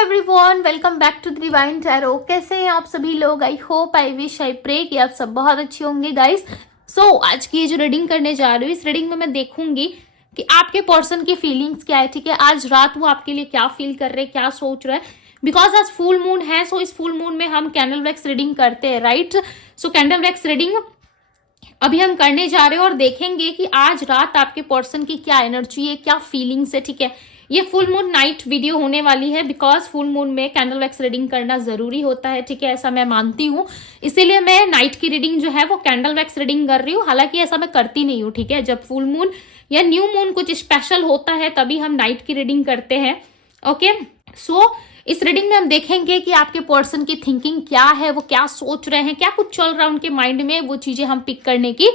Everyone, welcome back to the Divine Tarot. कैसे हैं आप सभी लोग? I hope, I wish, I pray कि आप सब बहुत अच्छे होंगे गाइस। आज की ये जो रीडिंग करने जा रही हूँ, इस रीडिंग में मैं देखूंगी कि आपके पर्सन की फीलिंग्स क्या है। ठीक है, आज रात वो आपके लिए क्या फील कर रहे हैं, क्या सोच रहे हैं। बिकॉज आज फुल मून है, सो इस फुल मून में हम कैंडल वैक्स रीडिंग करते हैं, राइट। सो कैंडल वैक्स रीडिंग अभी हम करने जा रहे हैं और देखेंगे कि आज रात आपके पर्सन की क्या एनर्जी है, क्या फीलिंग्स है। ठीक है, ये फुल मून नाइट वीडियो होने वाली है बिकॉज फुल मून में कैंडल वैक्स रीडिंग करना जरूरी होता है। ठीक है, ऐसा मैं मानती हूँ, इसीलिए मैं नाइट की रीडिंग जो है वो कैंडल वैक्स रीडिंग कर रही हूँ। हालांकि ऐसा मैं करती नहीं हूँ। ठीक है, जब फुल मून या न्यू मून कुछ स्पेशल होता है तभी हम नाइट की रीडिंग करते हैं। ओके, इस रीडिंग में हम देखेंगे कि आपके पर्सन की थिंकिंग क्या है, वो क्या सोच रहे हैं, क्या कुछ चल रहा है उनके माइंड में, वो चीजें हम पिक करने की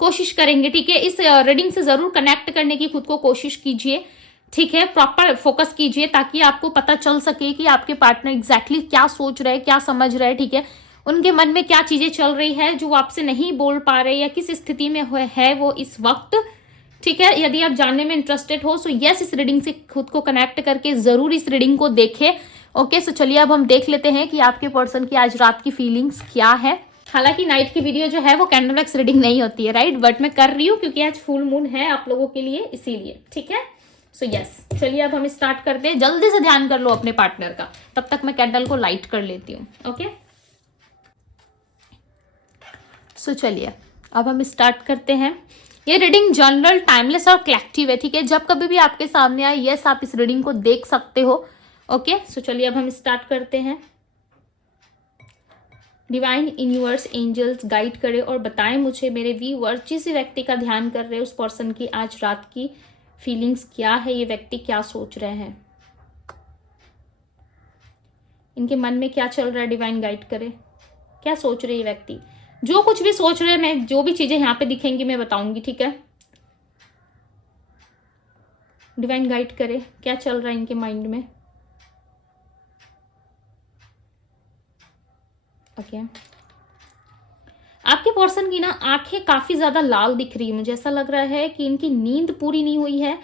कोशिश करेंगे। ठीक है, इस रीडिंग से जरूर कनेक्ट करने की खुद को कोशिश कीजिए। ठीक है, प्रॉपर फोकस कीजिए ताकि आपको पता चल सके कि आपके पार्टनर एग्जैक्टली क्या सोच रहे हैं, क्या समझ रहे हैं। ठीक है, उनके मन में क्या चीजें चल रही है जो आपसे नहीं बोल पा रहे या किस स्थिति में है वो इस वक्त। ठीक है, यदि आप जानने में इंटरेस्टेड हो सो यस, इस रीडिंग से खुद को कनेक्ट करके जरूर इस रीडिंग को देखें। ओके, सो चलिए अब हम देख लेते हैं कि आपके पर्सन की आज रात की फीलिंग्स क्या है। हालांकि नाइट की वीडियो जो है वो कैंडल वैक्स रीडिंग नहीं होती है, राइट, बट मैं कर रही हूँ क्योंकि आज फुल मून है आप लोगों के लिए, इसीलिए। ठीक है, सो यस, चलिए अब हम स्टार्ट करते हैं। जल्दी से ध्यान कर लो अपने पार्टनर का, तब तक मैं कैंडल को लाइट कर लेती हूँ। ओके, सो चलिए अब हम स्टार्ट करते हैं। ये रीडिंग जनरल, टाइमलेस और कलेक्टिव है। ठीक है, जब कभी भी आपके सामने आए यस, आप इस रीडिंग को देख सकते हो। ओके, सो चलिए अब हम स्टार्ट करते हैं। डिवाइन यूनिवर्स एंजल्स गाइड करे और बताएं मुझे, मेरे व्यूअर्स जिस व्यक्ति का ध्यान कर रहे हैं उस पर्सन की आज रात की फीलिंग्स क्या है, ये व्यक्ति क्या सोच रहे हैं, इनके मन में क्या चल रहा है। डिवाइन गाइड करे, क्या सोच रहे ये व्यक्ति, जो कुछ भी सोच रहे हैं, मैं जो भी चीजें यहाँ पे दिखेंगी मैं बताऊंगी। ठीक है, डिवाइन गाइड करे क्या चल रहा है इनके माइंड में। ओके, आपके पर्सन की ना आंखें काफी ज्यादा लाल दिख रही है। मुझे ऐसा लग रहा है कि इनकी नींद पूरी नहीं हुई है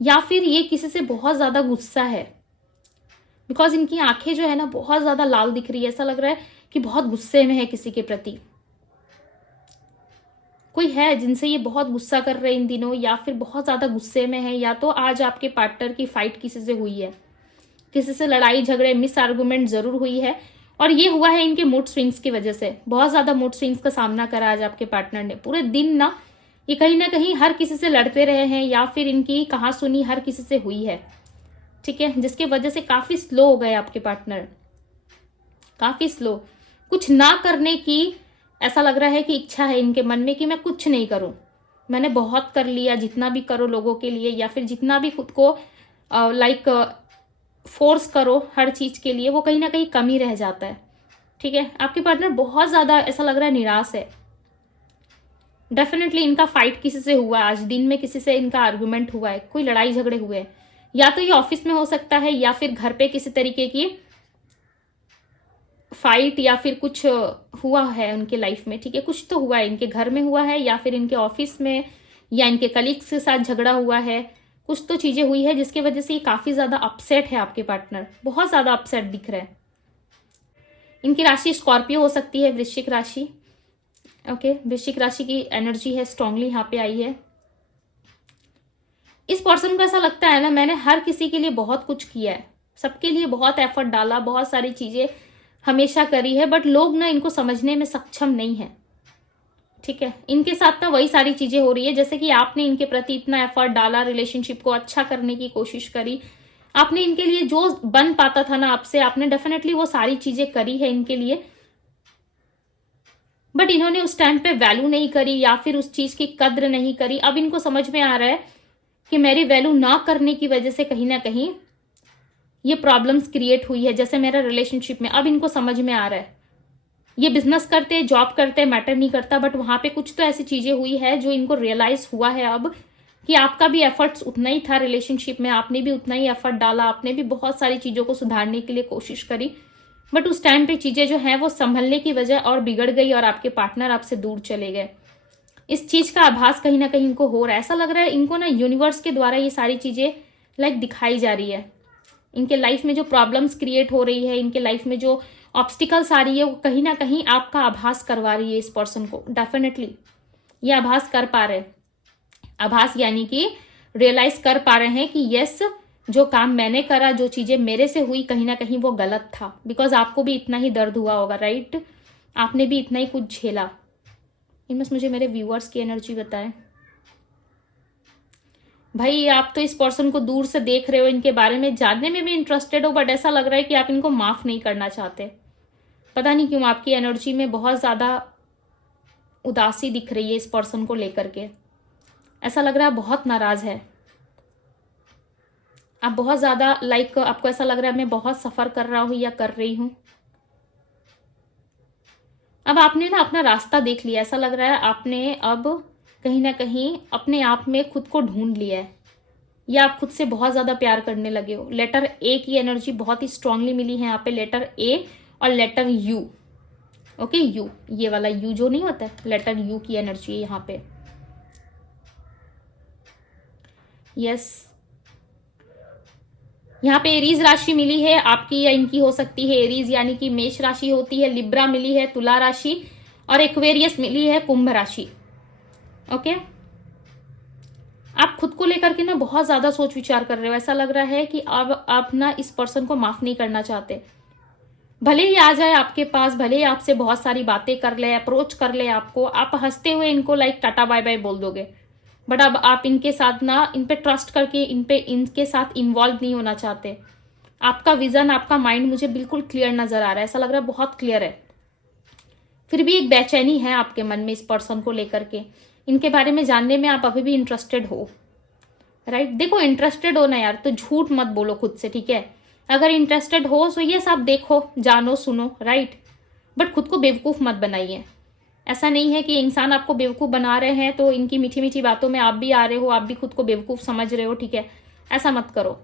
या फिर ये किसी से बहुत ज्यादा गुस्सा है। बिकॉज इनकी आंखें जो है ना बहुत ज्यादा लाल दिख रही है। ऐसा लग रहा है कि बहुत गुस्से में है किसी के प्रति। कोई है जिनसे ये बहुत गुस्सा कर रहे हैं इन दिनों, या फिर बहुत ज्यादा गुस्से में है, या तो आज आपके पार्टनर की फाइट किसी से हुई है, किसी से लड़ाई झगड़े मिस आर्गुमेंट जरूर हुई है। और ये हुआ है इनके मूड स्विंग्स की वजह से। बहुत ज्यादा मूड स्विंग्स का सामना करा आज आपके पार्टनर ने। पूरे दिन ना ये कहीं ना कहीं हर किसी से लड़ते रहे हैं, या फिर इनकी कहा सुनी हर किसी से हुई है। ठीक है, जिसके वजह से काफी स्लो हो गए आपके पार्टनर, काफी स्लो। कुछ ना करने की ऐसा लग रहा है कि इच्छा है इनके मन में कि मैं कुछ नहीं करूं, मैंने बहुत कर लिया, जितना भी करो लोगों के लिए, या फिर जितना भी खुद को फोर्स करो हर चीज के लिए, वो कहीं ना कहीं कमी रह जाता है। ठीक है, आपके पार्टनर बहुत ज्यादा ऐसा लग रहा है निराश है। डेफिनेटली इनका फाइट किसी से हुआ है आज दिन में, किसी से इनका आर्गुमेंट हुआ है, कोई लड़ाई झगड़े हुए हैं, या तो ये ऑफिस में हो सकता है या फिर घर पे किसी तरीके की फाइट या फिर कुछ हुआ है उनके लाइफ में। ठीक है, कुछ तो हुआ है, इनके घर में हुआ है या फिर इनके ऑफिस में या इनके कलीग्स के साथ झगड़ा हुआ है। कुछ तो चीजें हुई है जिसकी वजह से ये काफी ज्यादा अपसेट है। आपके पार्टनर बहुत ज्यादा अपसेट दिख रहे हैं। इनकी राशि स्कॉर्पियो हो सकती है, वृश्चिक राशि। ओके, वृश्चिक राशि की एनर्जी है, स्ट्रांगली यहाँ पे आई है। इस पर्सन को ऐसा लगता है ना, मैंने हर किसी के लिए बहुत कुछ किया है, सबके लिए बहुत एफर्ट डाला, बहुत सारी चीजें हमेशा करी है, बट लोग ना इनको समझने में सक्षम नहीं है। ठीक है, इनके साथ ना वही सारी चीजें हो रही है जैसे कि आपने इनके प्रति इतना एफर्ट डाला, रिलेशनशिप को अच्छा करने की कोशिश करी, आपने इनके लिए जो बन पाता था ना आपसे, आपने डेफिनेटली वो सारी चीजें करी है इनके लिए, बट इन्होंने उस टाइम पे वैल्यू नहीं करी या फिर उस चीज की कद्र नहीं करी। अब इनको समझ में आ रहा है कि मेरी वैल्यू ना करने की वजह से कहीं ना कहीं ये प्रॉब्लम्स क्रिएट हुई है, जैसे मेरा रिलेशनशिप में। अब इनको समझ में आ रहा है, ये बिजनेस करते, जॉब करते, मैटर नहीं करता, बट वहां पे कुछ तो ऐसी चीजें हुई है जो इनको रियलाइज हुआ है अब कि आपका भी एफर्ट्स उतना ही था रिलेशनशिप में, आपने भी उतना ही एफर्ट डाला, आपने भी बहुत सारी चीजों को सुधारने के लिए कोशिश करी, बट उस टाइम पे चीजें जो है वो संभलने की वजह और बिगड़ गई और आपके पार्टनर आपसे दूर चले गए। इस चीज का आभास कहीं ना कहीं इनको हो रहा है। ऐसा लग रहा है इनको ना यूनिवर्स के द्वारा ये सारी चीजें दिखाई जा रही है। इनके लाइफ में जो प्रॉब्लम्स क्रिएट हो रही है, इनके लाइफ में जो ऑब्स्टिकल्स आ रही है, वो कहीं ना कहीं आपका आभास करवा रही है इस पर्सन को। डेफिनेटली ये आभास कर पा रहे, आभास यानी कि रियलाइज कर पा रहे हैं कि यस, जो काम मैंने करा, जो चीजें मेरे से हुई, कहीं ना कहीं वो गलत था। बिकॉज आपको भी इतना ही दर्द हुआ होगा, राइट? आपने भी इतना ही कुछ झेला। इनमें मुझे मेरे व्यूअर्स की एनर्जी बताएं भाई। आप तो इस पर्सन को दूर से देख रहे हो, इनके बारे में जानने में भी इंटरेस्टेड हो, बट ऐसा लग रहा है कि आप इनको माफ नहीं करना चाहते। पता नहीं क्यों आपकी एनर्जी में बहुत ज्यादा उदासी दिख रही है इस पर्सन को लेकर के। ऐसा लग रहा है बहुत नाराज है आप, बहुत ज्यादा आपको ऐसा लग रहा है मैं बहुत सफर कर रहा हूं या कर रही हूं। अब आपने ना अपना रास्ता देख लिया। ऐसा लग रहा है आपने अब कहीं ना कहीं अपने आप में खुद को ढूंढ लिया है, या आप खुद से बहुत ज्यादा प्यार करने लगे हो। लेटर ए की एनर्जी बहुत ही स्ट्रांगली मिली है यहाँ पे, लेटर ए और लेटर यू। ओके, यू, ये वाला यू जो नहीं होता है, लेटर यू की एनर्जी है यहाँ पे। यस, यहाँ पे एरीज राशि मिली है आपकी या इनकी हो सकती है। एरीज यानी कि मेष राशि होती है, लिब्रा मिली है तुला राशि, और एक्वेरियस मिली है कुंभ राशि। ओके, आप खुद को लेकर के ना बहुत ज्यादा सोच विचार कर रहे हो। ऐसा लग रहा है कि अब आप ना इस पर्सन को माफ नहीं करना चाहते। भले ही आ जाए आपके पास, भले ही आपसे बहुत सारी बातें कर ले, अप्रोच कर ले आपको, आप हंसते हुए इनको टाटा बाय बाय बोल दोगे, बट अब आप इनके साथ ना, इन पे ट्रस्ट करके इनके साथ इन्वॉल्व नहीं होना चाहते। आपका विजन, आपका माइंड मुझे बिल्कुल क्लियर नजर आ रहा है। ऐसा लग रहा है बहुत क्लियर है, फिर भी एक बेचैनी है आपके मन में इस पर्सन को लेकर के। इनके बारे में जानने में आप अभी भी इंटरेस्टेड हो, राइट? देखो, इंटरेस्टेड हो ना यार, तो झूठ मत बोलो खुद से, ठीक है? अगर इंटरेस्टेड हो तो ये सब देखो, जानो, सुनो, राइट? बट खुद को बेवकूफ मत बनाइए। ऐसा नहीं है कि इंसान आपको बेवकूफ बना रहे हैं तो इनकी मीठी मीठी बातों में आप भी आ रहे हो, आप भी खुद को बेवकूफ समझ रहे हो, ठीक है? ऐसा मत करो।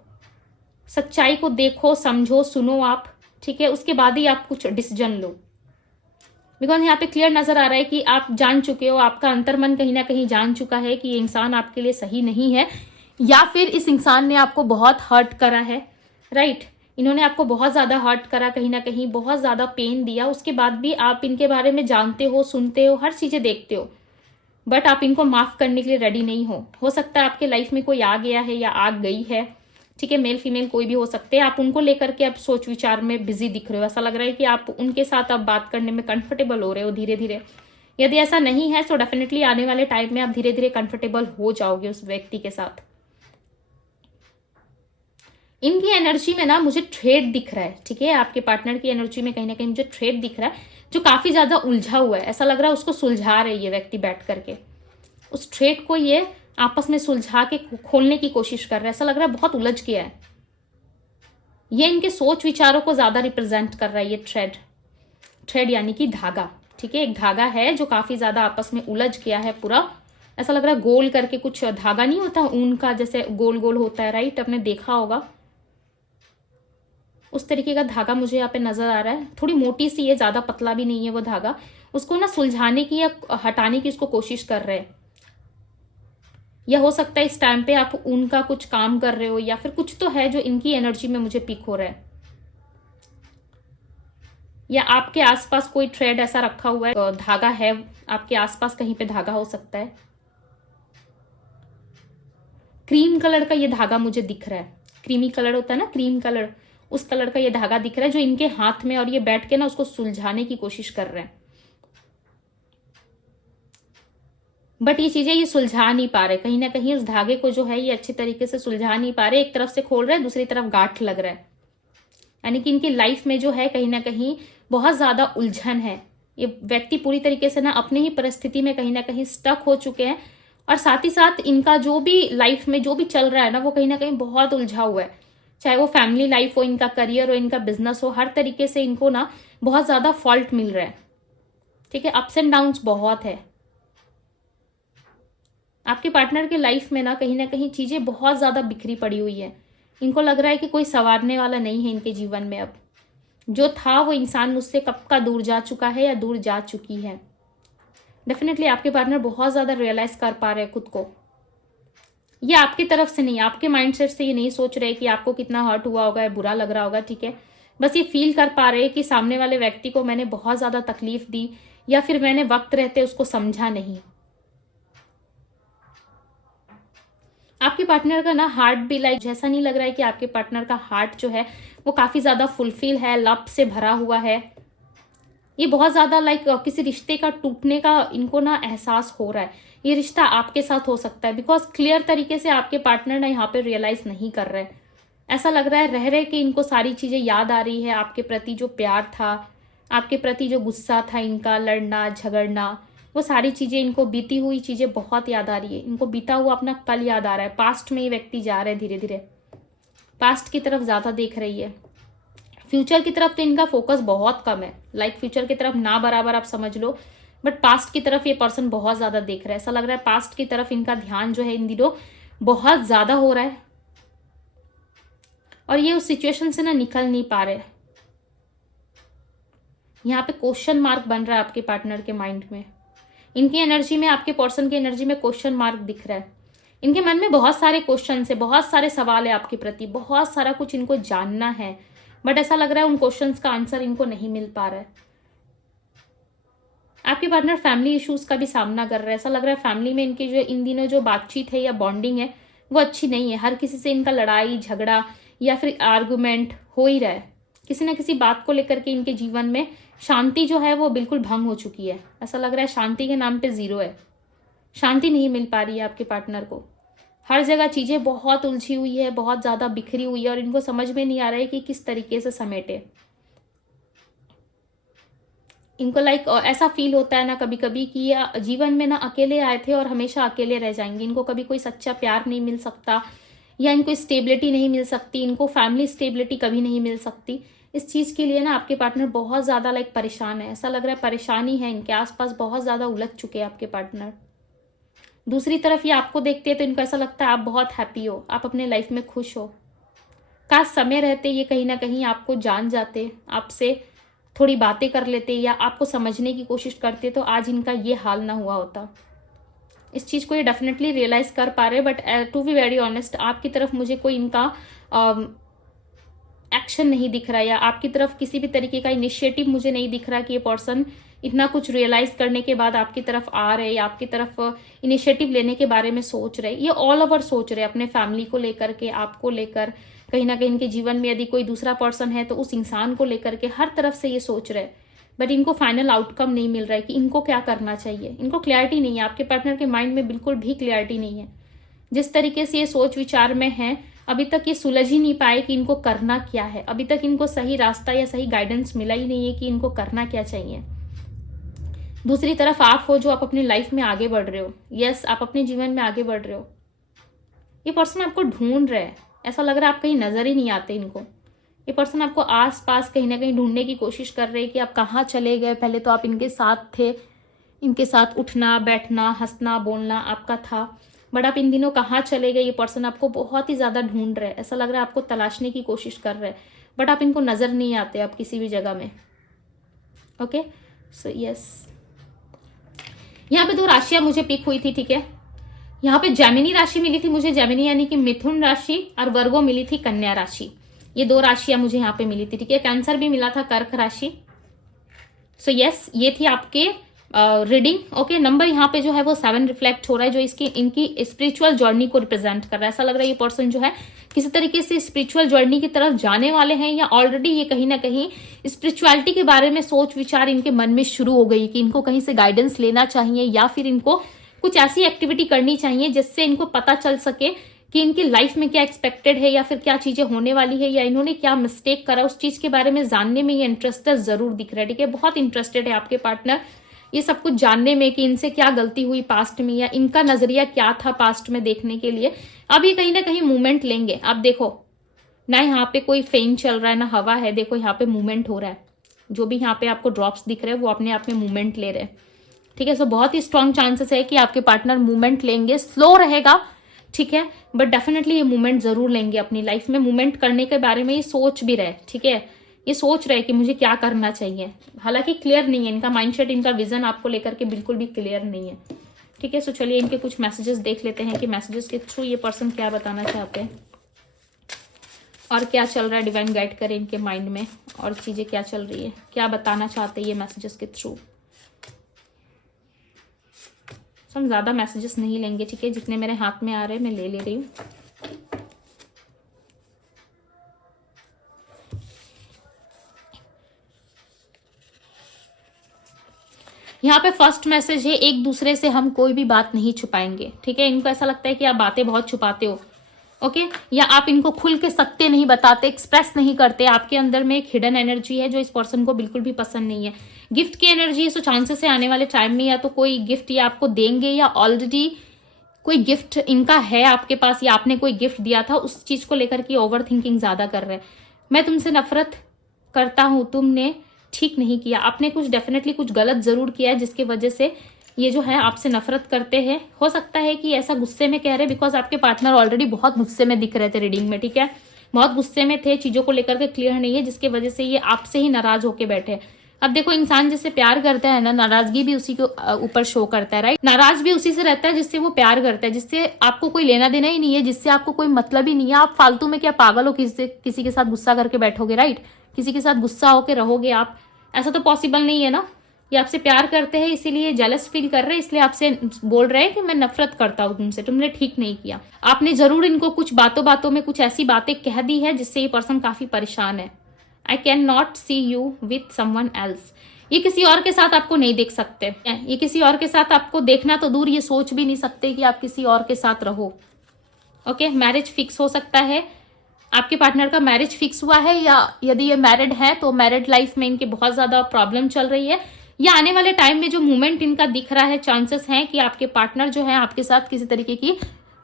सच्चाई को देखो, समझो, सुनो आप, ठीक है? उसके बाद ही आप कुछ डिसीजन लो। बिकॉज यहाँ पे क्लियर नजर आ रहा है कि आप जान चुके हो, आपका अंतर्मन कहीं ना कहीं जान चुका है कि ये इंसान आपके लिए सही नहीं है, या फिर इस इंसान ने आपको बहुत हर्ट करा है, राइट? इन्होंने आपको बहुत ज्यादा हर्ट करा, कहीं ना कहीं बहुत ज्यादा पेन दिया। उसके बाद भी आप इनके बारे में जानते हो, सुनते हो, हर चीजें देखते हो, बट आप इनको माफ करने के लिए रेडी नहीं हो सकता है आपके लाइफ में कोई आ गया है या आ गई है, ठीक है? मेल फीमेल कोई भी हो सकते हैं। आप उनको लेकर के अब सोच विचार में बिजी दिख रहे हो। ऐसा लग रहा है कि आप उनके साथ अब बात करने में कंफर्टेबल हो रहे हो धीरे धीरे। यदि ऐसा नहीं है तो डेफिनेटली आने वाले टाइम में आप धीरे धीरे कंफर्टेबल हो जाओगे उस व्यक्ति के साथ। इनकी एनर्जी में ना मुझे ट्रेड दिख रहा है, ठीक है? आपके पार्टनर की एनर्जी में कहीं ना कहीं मुझे ट्रेड दिख रहा है, जो काफी ज्यादा उलझा हुआ है। ऐसा लग रहा है उसको सुलझा रही है व्यक्ति बैठ करके, उस ट्रेड को ये आपस में सुलझा के खोलने की कोशिश कर रहा है। ऐसा लग रहा है बहुत उलझ गया है। ये इनके सोच विचारों को ज्यादा रिप्रेजेंट कर रहा है ये ट्रेड यानी कि धागा, ठीक है? एक धागा है जो काफी ज्यादा आपस में उलझ गया है पूरा। ऐसा लग रहा है गोल करके, कुछ धागा नहीं होता ऊन का, जैसे गोल गोल होता है, राइट? आपने देखा होगा, उस तरीके का धागा मुझे यहाँ पे नजर आ रहा है। थोड़ी मोटी सी है, ज्यादा पतला भी नहीं है वो धागा। उसको ना सुलझाने की या हटाने की इसको कोशिश कर रहे हैं, या हो सकता है इस टाइम पे आप उनका कुछ काम कर रहे हो, या फिर कुछ तो है जो इनकी एनर्जी में मुझे पिक हो रहा है, या आपके आसपास कोई थ्रेड ऐसा रखा हुआ है, धागा है आपके आसपास, कहीं पे धागा हो सकता है। क्रीम कलर का ये धागा मुझे दिख रहा है, क्रीमी कलर होता है ना, क्रीम कलर, उस कलर का ये धागा दिख रहा है जो इनके हाथ में, और ये बैठ के ना उसको सुलझाने की कोशिश कर रहे हैं। बट ये चीजें ये सुलझा नहीं पा रहे, कहीं ना कहीं उस धागे को जो है ये अच्छे तरीके से सुलझा नहीं पा रहे। एक तरफ से खोल रहे हैं, दूसरी तरफ गांठ लग रहा है, यानी कि इनकी लाइफ में जो है कहीं ना कहीं बहुत ज्यादा उलझन है। ये व्यक्ति पूरी तरीके से ना अपनी ही परिस्थिति में कहीं ना कहीं स्टक हो चुके हैं, और साथ ही साथ इनका जो भी लाइफ में जो भी चल रहा है ना, वो कहीं ना कहीं बहुत उलझा हुआ है। चाहे वो फैमिली लाइफ हो, इनका करियर हो, इनका बिजनेस हो, हर तरीके से इनको ना बहुत ज्यादा फॉल्ट मिल रहा है, ठीक है? अप्स एंड डाउन्स बहुत है आपके पार्टनर के लाइफ में ना कहीं चीजें बहुत ज्यादा बिखरी पड़ी हुई है। इनको लग रहा है कि कोई संवारने वाला नहीं है इनके जीवन में। अब जो था वो इंसान मुझसे कब का दूर जा चुका है या दूर जा चुकी है। डेफिनेटली आपके पार्टनर बहुत ज्यादा रियलाइज कर पा रहे हैं खुद को। ये आपकी तरफ से नहीं, आपके माइंडसेट से ये नहीं सोच रहे कि आपको कितना हर्ट हुआ होगा या बुरा लग रहा होगा, ठीक है। बस ये फील कर पा रहे हैं कि सामने वाले व्यक्ति को मैंने बहुत ज़्यादा तकलीफ दी या फिर मैंने वक्त रहते उसको समझा नहीं। आपके पार्टनर का ना हार्ट भी लाइक जैसा नहीं लग रहा है कि आपके पार्टनर का हार्ट जो है वो काफ़ी ज़्यादा फुलफिल है, लव से भरा हुआ है। ये बहुत ज़्यादा लाइक किसी रिश्ते का टूटने का इनको ना एहसास हो रहा है। ये रिश्ता आपके साथ हो सकता है, बिकॉज क्लियर तरीके से आपके पार्टनर ना यहाँ पे रियलाइज नहीं कर रहे। ऐसा लग रहा है रह रहे कि इनको सारी चीज़ें याद आ रही है, आपके प्रति जो प्यार था, आपके प्रति जो गुस्सा था इनका, लड़ना झगड़ना, वो सारी चीज़ें, इनको बीती हुई चीज़ें बहुत याद आ रही है। इनको बीता हुआ अपना कल याद आ रहा है। पास्ट में ये व्यक्ति जा रहे हैं, धीरे धीरे पास्ट की तरफ ज़्यादा देख रही है। फ्यूचर की तरफ तो इनका फोकस बहुत कम है, लाइक फ्यूचर की तरफ ना बराबर आप समझ लो, बट पास्ट की तरफ ये पर्सन बहुत ज़्यादा देख रहा है। ऐसा लग रहा है पास्ट की तरफ इनका ध्यान जो है इन दिनों बहुत ज़्यादा हो रहा है और ये उस सिचुएशन से ना निकल नहीं पा रहे। यहाँ पे क्वेश्चन मार्क बन रहा है आपके पार्टनर के माइंड में, इनकी एनर्जी में, आपके पर्सन की एनर्जी में क्वेश्चन मार्क दिख रहा है। इनके मन में बहुत सारे क्वेश्चन है, बहुत सारे सवाल है आपके प्रति, बहुत सारा कुछ इनको जानना है, बट ऐसा लग रहा है उन क्वेश्चंस का आंसर इनको नहीं मिल पा रहा है। आपके पार्टनर फैमिली इश्यूज का भी सामना कर रहा है। ऐसा लग रहा है फैमिली में इनकी जो इन दिनों जो बातचीत है या बॉन्डिंग है वो अच्छी नहीं है। हर किसी से इनका लड़ाई झगड़ा या फिर आर्गुमेंट हो ही रहा है। किसी ना किसी बात को लेकर के इनके जीवन में शांति जो है वो बिल्कुल भंग हो चुकी है। ऐसा लग रहा है शांति के नाम पे जीरो है, शांति नहीं मिल पा रही है आपके पार्टनर को। हर जगह चीज़ें बहुत उलझी हुई है, बहुत ज़्यादा बिखरी हुई है और इनको समझ में नहीं आ रहा है कि किस तरीके से समेटे। इनको लाइक ऐसा फील होता है ना कभी कभी कि ये जीवन में ना अकेले आए थे और हमेशा अकेले रह जाएंगे। इनको कभी कोई सच्चा प्यार नहीं मिल सकता या इनको स्टेबिलिटी नहीं मिल सकती, इनको फैमिली स्टेबिलिटी कभी नहीं मिल सकती। इस चीज़ के लिए ना आपके पार्टनर बहुत ज़्यादा लाइक परेशान है। ऐसा लग रहा है परेशानी है, इनके आसपास बहुत ज़्यादा उलझ चुके हैं आपके पार्टनर। दूसरी तरफ ये आपको देखते हैं तो इनको ऐसा लगता है आप बहुत हैप्पी हो, आप अपने लाइफ में खुश हो। काश समय रहते ये कहीं ना कहीं आपको जान जाते, आपसे थोड़ी बातें कर लेते या आपको समझने की कोशिश करते तो आज इनका ये हाल ना हुआ होता। इस चीज़ को ये डेफिनेटली रियलाइज़ कर पा रहे, but to be very honest आपकी तरफ मुझे कोई इनका एक्शन नहीं दिख रहा है या आपकी तरफ किसी भी तरीके का इनिशिएटिव मुझे नहीं दिख रहा कि ये पर्सन इतना कुछ रियलाइज करने के बाद आपकी तरफ आ रहे या आपकी तरफ इनिशिएटिव लेने के बारे में सोच रहे। ये ऑल ओवर सोच रहे अपने फैमिली को लेकर के, आपको लेकर, कहीं ना कहीं इनके जीवन में यदि कोई दूसरा पर्सन है तो उस इंसान को लेकर के हर तरफ से ये सोच रहे, बट इनको फाइनल आउटकम नहीं मिल रहा है कि इनको क्या करना चाहिए। इनको क्लैरिटी नहीं है, आपके पार्टनर के माइंड में बिल्कुल भी क्लैरिटी नहीं है। जिस तरीके से ये सोच विचार में है अभी तक ये सुलझ ही नहीं पाए कि इनको करना क्या है। अभी तक इनको सही रास्ता या सही गाइडेंस मिला ही नहीं है कि इनको करना क्या चाहिए। दूसरी तरफ आप हो जो आप अपनी लाइफ में आगे बढ़ रहे हो, यस आप अपने जीवन में आगे बढ़ रहे हो। ये पर्सन आपको ढूंढ रहे हैं, ऐसा लग रहा है आप कहीं नजर ही नहीं आते इनको। ये पर्सन आपको आस पास कहीं ना कहीं ढूंढने की कोशिश कर रहे हैं कि आप कहाँ चले गए। पहले तो आप इनके साथ थे, इनके साथ उठना बैठना हंसना बोलना आपका था, बट आप इन दिनों कहाँ चले गए। ये पर्सन आपको बहुत ही ज़्यादा ढूंढ रहे हैं, ऐसा लग रहा है आपको तलाशने की कोशिश कर रहे हैं, बट आप इनको नज़र नहीं आते आप किसी भी जगह में। ओके सो यस, यहाँ पे 2 राशियाँ मुझे पिक हुई थी, ठीक है। यहाँ पे जेमिनी राशि मिली थी मुझे, जेमिनी यानी कि मिथुन राशि, और वर्गो मिली थी कन्या राशि। ये 2 राशियां मुझे यहाँ पे मिली थी, ठीक है। कैंसर भी मिला था, कर्क राशि। सो यस ये थी आपके रीडिंग। ओके नंबर यहाँ पे जो है वो 7 रिफ्लेक्ट हो रहा है, जो इनकी स्पिरिचुअल जर्नी को रिप्रेजेंट कर रहा है। ऐसा लग रहा है ये पर्सन जो है किसी तरीके से स्पिरिचुअल जर्नी की तरफ जाने वाले हैं, या ऑलरेडी ये कहीं ना कहीं स्पिरिचुअलिटी के बारे में सोच विचार इनके मन में शुरू हो गई कि इनको कहीं से गाइडेंस लेना चाहिए या फिर इनको कुछ ऐसी एक्टिविटी करनी चाहिए जिससे इनको पता चल सके कि इनकी लाइफ में क्या एक्सपेक्टेड है या फिर क्या चीजें होने वाली है या इन्होंने क्या मिस्टेक करा, उस चीज के बारे में जानने में ये इंटरेस्टेड जरूर दिख रहा है, ठीक है। बहुत इंटरेस्टेड है आपके पार्टनर ये सब कुछ जानने में कि इनसे क्या गलती हुई पास्ट में या इनका नजरिया क्या था पास्ट में देखने के लिए। अब ये कहीं ना कहीं मूवमेंट लेंगे। आप देखो ना यहाँ पे कोई फेन चल रहा है ना हवा है, देखो यहाँ पे मूवमेंट हो रहा है। जो भी यहाँ पे आपको ड्रॉप्स दिख रहे हैं वो अपने आप में मूवमेंट ले रहे हैं, ठीक है। सो बहुत ही स्ट्रॉन्ग चांसेस है कि आपके पार्टनर मूवमेंट लेंगे, स्लो रहेगा, ठीक है, बट डेफिनेटली ये मूवमेंट जरूर लेंगे अपनी लाइफ में। मूवमेंट करने के बारे में ये सोच भी रहे, ठीक है। ये सोच रहे कि मुझे क्या करना चाहिए, हालांकि क्लियर नहीं है इनका माइंडसेट, इनका विजन आपको लेकर के बिल्कुल भी क्लियर नहीं है। ठीक है। सो चलिए इनके कुछ मैसेजेस देख लेते हैं कि मैसेजेस के थ्रू ये पर्सन क्या बताना चाहते हैं और क्या चल रहा है। डिवाइन गाइड करें इनके माइंड में और चीजें क्या चल रही है, क्या बताना चाहते हैं ये मैसेजेस के थ्रू। हम ज्यादा मैसेजेस नहीं लेंगे, ठीक है। जितने मेरे हाथ में आ रहे हैं मैं ले रही हूँ। यहाँ पे फर्स्ट मैसेज है, एक दूसरे से हम कोई भी बात नहीं छुपाएंगे, ठीक है। इनको ऐसा लगता है कि आप बातें बहुत छुपाते हो, ओके, या आप इनको खुल के सत्य नहीं बताते, एक्सप्रेस नहीं करते। आपके अंदर में एक हिडन एनर्जी है जो इस पर्सन को बिल्कुल भी पसंद नहीं है। गिफ्ट की एनर्जी है, सो चांसेस है आने वाले टाइम में या तो कोई गिफ्ट ये आपको देंगे या ऑलरेडी कोई गिफ्ट इनका है आपके पास या आपने कोई गिफ्ट दिया था, उस चीज को लेकर के ओवर थिंकिंग ज्यादा कर रहे हैं। मैं तुमसे नफरत करता हूं, तुमने ठीक नहीं किया, आपने कुछ डेफिनेटली कुछ गलत जरूर किया है जिसकी वजह से ये जो है आपसे नफरत करते हैं। हो सकता है कि ऐसा गुस्से में कह रहे बिकॉज आपके पार्टनर ऑलरेडी बहुत गुस्से में दिख रहे थे रीडिंग में, ठीक है। बहुत गुस्से में थे, चीजों को लेकर के क्लियर नहीं है, जिसकी वजह से ये आपसे ही नाराज होके बैठे। अब देखो, इंसान जिससे प्यार करता है ना, नाराजगी भी उसी के ऊपर शो करता है, राइट। नाराज भी उसी से रहता है जिससे वो प्यार करता है, जिससे आपको कोई लेना देना ही नहीं है, जिससे आपको कोई मतलब ही नहीं है। आप फालतू में क्या पागल हो किसी के साथ गुस्सा करके बैठोगे, राइट। किसी के साथ गुस्सा होके रहोगे आप, ऐसा तो पॉसिबल नहीं है ना। ये आपसे प्यार करते हैं, इसीलिए जेलस फील कर रहे हैं, इसलिए आपसे बोल रहे हैं कि मैं नफरत करता हूँ तुमसे, तुमने ठीक नहीं किया। आपने जरूर इनको कुछ बातों बातों में कुछ ऐसी बातें कह दी है जिससे ये पर्सन काफी परेशान है। I can not see you with someone else. ये किसी और के साथ आपको नहीं देख सकते, ये किसी और के साथ आपको देखना तो दूर, ये सोच भी नहीं सकते कि आप किसी और के साथ रहो, ओके। मैरिज फिक्स हो सकता है, आपके पार्टनर का मैरिज फिक्स हुआ है, या यदि ये मैरिड है तो मैरिड लाइफ में इनके बहुत ज्यादा प्रॉब्लम चल रही है, या आने वाले टाइम में जो मूवमेंट इनका दिख रहा है, चांसेस हैं कि आपके पार्टनर जो है आपके साथ किसी तरीके की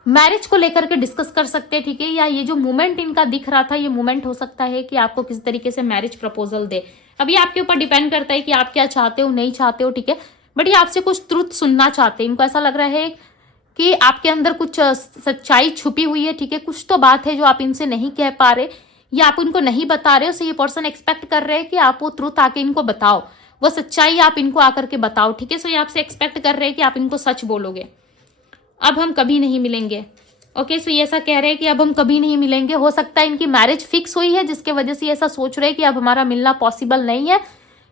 मैरिज को लेकर के डिस्कस कर सकते हैं, ठीक है। या ये जो मूवमेंट इनका दिख रहा था, ये मूवमेंट हो सकता है कि आपको किसी तरीके से मैरिज प्रपोजल दे। अब ये आपके ऊपर डिपेंड करता है कि आप क्या चाहते हो, नहीं चाहते हो, ठीक है। बट ये आपसे कुछ ट्रुथ सुनना चाहते हैं। इनको ऐसा लग रहा है कि आपके अंदर कुछ सच्चाई छुपी हुई है, ठीक है। कुछ तो बात है जो आप इनसे नहीं कह पा रहे या आप उनको नहीं बता रहे हो, सो ये पर्सन एक्सपेक्ट कर रहे हैं कि आप वो ट्रुथ आके इनको बताओ, वो सच्चाई आप इनको आकर के बताओ, ठीक है। सो ये आपसे एक्सपेक्ट कर रहे हैं कि आप इनको सच बोलोगे। अब हम कभी नहीं मिलेंगे, ओके। सो ये ऐसा कह रहे हैं कि अब हम कभी नहीं मिलेंगे। हो सकता है इनकी मैरिज फिक्स हुई है जिसके वजह से ऐसा सोच रहे हैं कि अब हमारा मिलना पॉसिबल नहीं है,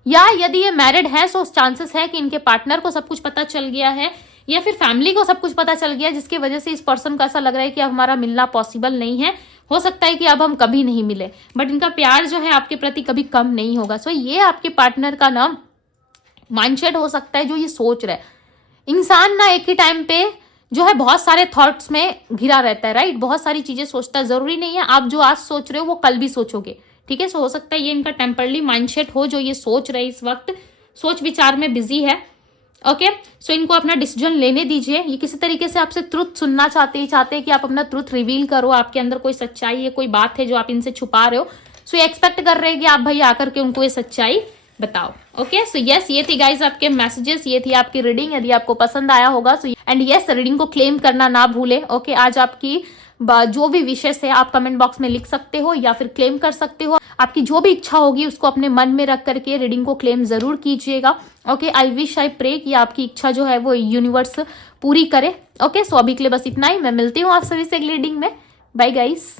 या यदि ये मैरिड है सो चांसेस है कि इनके पार्टनर को सब कुछ पता चल गया है या फिर फैमिली को सब कुछ पता चल गया, जिसकी वजह से इस पर्सन को ऐसा लग रहा है कि अब हमारा मिलना पॉसिबल नहीं है। हो सकता है कि अब हम कभी नहीं मिले, बट इनका प्यार जो है आपके प्रति कभी कम नहीं होगा। सो ये आपके पार्टनर का ना माइंडसेट हो सकता है जो ये सोच रहा है। इंसान ना एक ही टाइम पे जो है बहुत सारे थॉट्स में घिरा रहता है, राइट। बहुत सारी चीजें सोचता है, जरूरी नहीं है आप जो आज सोच रहे हो वो कल भी सोचोगे, ठीक है। सो हो सकता है ये इनका टेम्परली माइंडसेट हो जो ये सोच रहे इस वक्त, सोच विचार में बिजी है, ओके। सो इनको अपना डिसीजन लेने दीजिए। ये किसी तरीके से आपसे ट्रुथ सुनना चाहते हैं कि आप अपना ट्रुथ रिवील करो, आपके अंदर कोई सच्चाई है, कोई बात है जो आप इनसे छुपा रहे हो। सो ये एक्सपेक्ट कर रहे हैं कि आप भाई आकर के उनको ये सच्चाई बताओ, ओके। सो यस, ये थी गाइज आपके मैसेजेस, ये थी आपकी रीडिंग। यदि आपको पसंद आया होगा सो एंड यस, रीडिंग को क्लेम करना ना भूले, ओके। आज आपकी जो भी विशेष है आप कमेंट बॉक्स में लिख सकते हो या फिर क्लेम कर सकते हो। आपकी जो भी इच्छा होगी उसको अपने मन में रख करके रीडिंग को क्लेम जरूर कीजिएगा, okay. I wish I pray कि आपकी इच्छा जो है वो यूनिवर्स पूरी करे, ओके। सो अभी के लिए बस इतना ही, मैं मिलती हूँ आप सभी से अगली रीडिंग में। Bye guys.